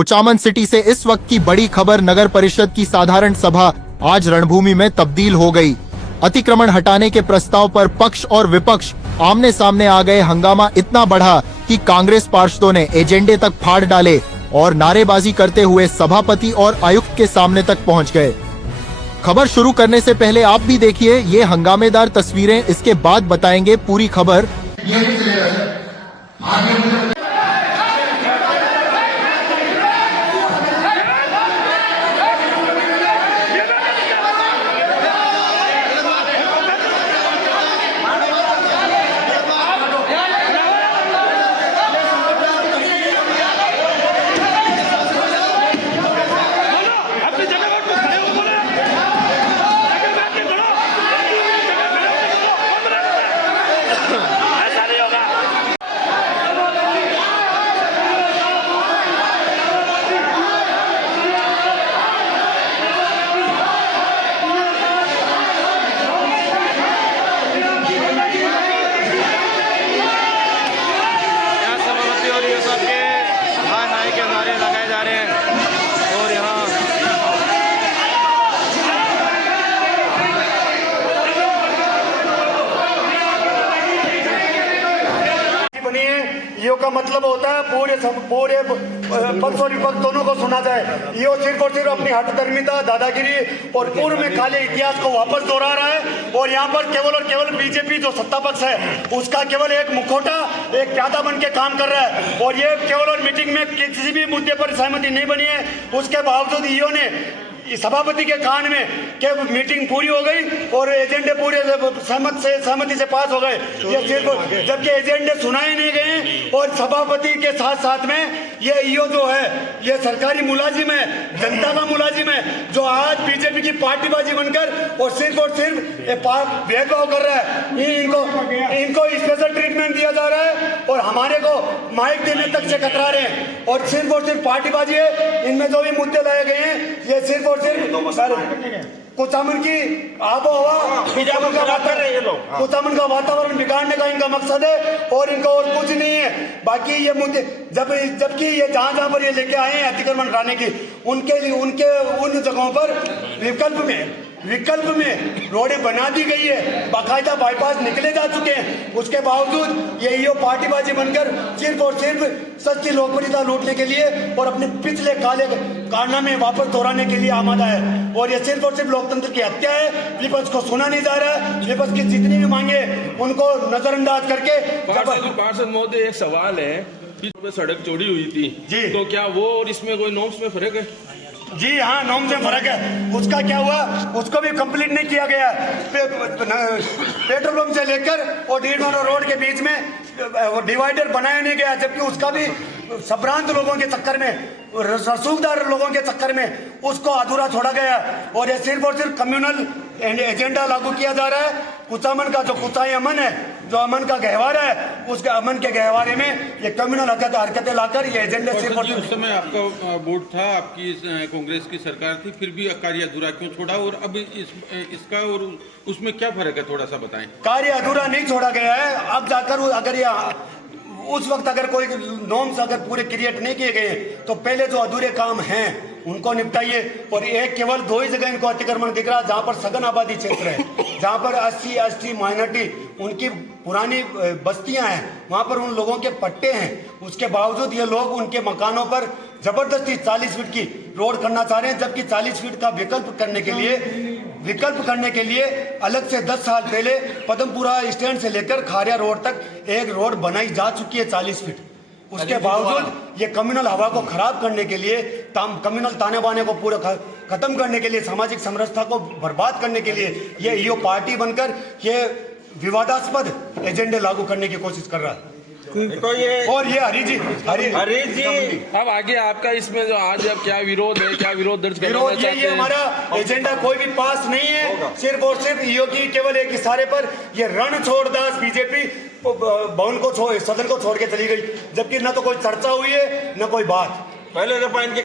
Kuchaman city से इस वक्त की बड़ी खबर, नगर परिषद की साधारण सभा आज रणभूमि में तब्दील हो गई। अतिक्रमण हटाने के प्रस्ताव पर पक्ष और विपक्ष आमने सामने आ गए। हंगामा इतना बढ़ा कि कांग्रेस पार्षदों ने एजेंडे तक फाड़ डाले और नारेबाजी करते हुए सभापति और आयुक्त के सामने तक पहुंच गए। खबर शुरू करने से पहले आप भी देखिए ये हंगामेदार तस्वीरें, इसके बाद बताएंगे पूरी खबर। ईओ का मतलब होता है पूरे पक्ष और विपक्ष दोनों को सुना जाए। ईओ सिर्फ और सिर्फ अपनी हठधर्मिता, दादागिरी और पूर्व में काले इतिहास को वापस दोहरा रहा है। और यहाँ पर केवल और केवल बीजेपी जो सत्ता पक्ष है उसका केवल एक मुखौटा, एक प्यादा बन के काम कर रहा है। और ये केवल और मीटिंग में किसी भी मुद्दे पर सहमति नहीं बनी है, उसके बावजूद ईओ ने सभापति के कान में कि मीटिंग पूरी हो गई और एजेंडे पूरे सहमति से पास हो गए। ये सिर्फ जबकि एजेंडे सुनाए नहीं गए और सभापति के साथ साथ में ये ईओ जो है ये सरकारी मुलाजिम है, जनता का मुलाजिम है, जो आज बीजेपी की पार्टीबाजी बनकर और सिर्फ भेदभाव कर रहा है। इनको स्पेशल ट्रीटमेंट दिया जा रहा है और हमारे को माइक देने तक से कतरा रहे हैं और सिर्फ पार्टीबाजी है। इनमें जो भी मुद्दे लाए गए हैं ये सिर्फ और सिर्फ कुचामन की आबो हवा, कुचामन का वातावरण बिगाड़ने का इनका मकसद है और इनका और कुछ नहीं है। बाकी ये मुद्दे जबकि ये जहां पर ये लेके आए हैं अतिक्रमण हटाने की, उन जगहों पर विकल्प में रोडें बना दी गई है, बाकायदा बाईपास निकले जा चुके हैं। उसके बावजूद ये ईओ पार्टीबाजी बनकर सिर्फ और सिर्फ सच्ची लोकप्रियता लूटने के लिए और अपने पिछले काले कारनामे वापस दोहराने के लिए आमादा है। और ये सिर्फ और सिर्फ लोकतंत्र की हत्या है। विपक्ष को सुना नहीं जा रहा है। विपक्ष की जितनी भी मांगे उनको नजरअंदाज करके। पार्षद महोदय, एक सवाल है कि सड़क चौड़ी हुई थी जी, तो क्या वो और इसमें कोई नॉर्म्स में फर्क है? जी हाँ, नॉर्म्स में फर्क है। उसका क्या हुआ, उसको भी कंप्लीट नहीं किया गया। पेट्रोल पंप से लेकर और डीडवाना रोड के बीच में डिवाइडर बनाया नहीं गया, जबकि उसका भी संभ्रांत लोगों के चक्कर में, रसूखदार लोगों के चक्कर में उसको अधूरा छोड़ा गया। और ये सिर्फ और सिर्फ कम्युनल एजेंडा लागू किया जा रहा है। कुचामन का जो कुचाई अमन है, जो अमन का गहवारा है, उसके अमन के गहवारे में ये कम्युनल हरकतें लाकर ये एजेंडा सिर्फ और सिर्फ। उस समय आपका वोट था, आपकी कांग्रेस की सरकार थी, फिर भी कार्य अधूरा क्यों छोड़ा और अब इसका और उसमें क्या फर्क है, थोड़ा सा बताएं। कार्य अधूरा नहीं छोड़ा गया है। अब जाकर अगर ये उस वक्त अगर कोई नॉर्म्स अगर पूरे क्रिएट नहीं किए गए तो पहले जो अधूरे काम हैं उनको निपटाइए। और एक केवल 2 ही जगह इनको अतिक्रमण दिख रहा, जहाँ पर सघन आबादी क्षेत्र है, जहाँ पर 80 ST माइनॉरिटी उनकी पुरानी बस्तियां हैं, वहाँ पर उन लोगों के पट्टे हैं। उसके बावजूद ये लोग उनके मकानों पर जबरदस्ती 40 फीट की रोड करना चाह रहे हैं, जबकि 40 फीट का विकल्प करने के लिए अलग से 10 साल पहले पदमपुरा स्टैंड से लेकर खारिया रोड तक एक रोड बनाई जा चुकी है 40 फीट। उसके बावजूद ये कम्युनल हवा को खराब करने के लिए, कम्युनल ताने बाने को पूरा खत्म करने के लिए, सामाजिक समरसता को बर्बाद करने के लिए ये ईओ पार्टी बनकर ये विवादास्पद एजेंडे लागू करने की कोशिश कर रहा है। और ये हरी जी अब आगे आपका इसमें जो आज अब क्या विरोध है, क्या विरोध दर्ज करना चाहते हैं? ये हमारा एजेंडा कोई भी पास नहीं है। सिर्फ और सिर्फ ईओ की केवल एक इशारे पर ये रणछोड़दास बीजेपी भवन को सदन को छोड़ के चली गई, जबकि न तो कोई चर्चा हुई है न कोई बात। पहले